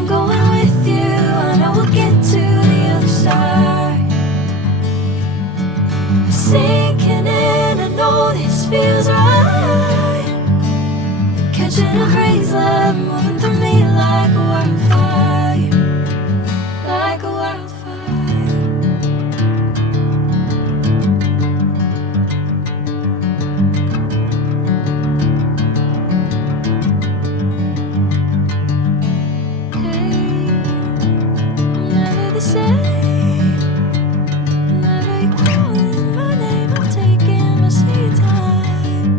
I'm going with you, I know we'll get to the other side. Sinking in, I know this feels right. Catching a crazy love, moving through me like a wildfire, like a wildfire. Hey, I'm never the same. Whenever you're calling my name, I'm taking my sweet time.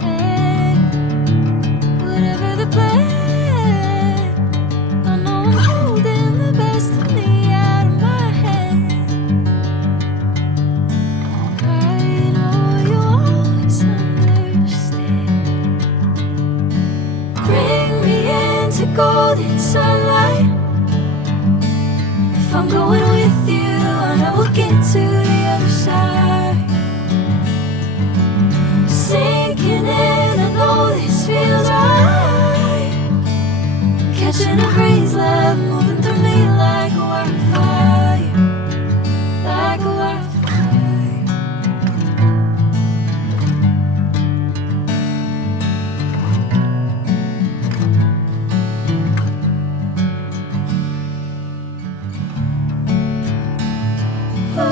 Hey, whatever the plan, I know I'm holding the best of me out of my hand. I know you always understand. Bring me into golden sunlight. If I'm going with you, I know we'll get to the other side. Sinking in, I know this feels right. Catching a crazy love, moving through me like a wildfire, like a wildfire. Oh,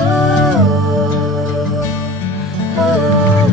oh, oh.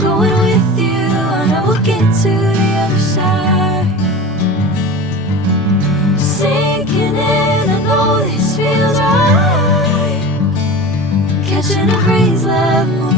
going with you. I know we'll get to the other side. Sinking in, I know this feels right. Catching a breeze, love.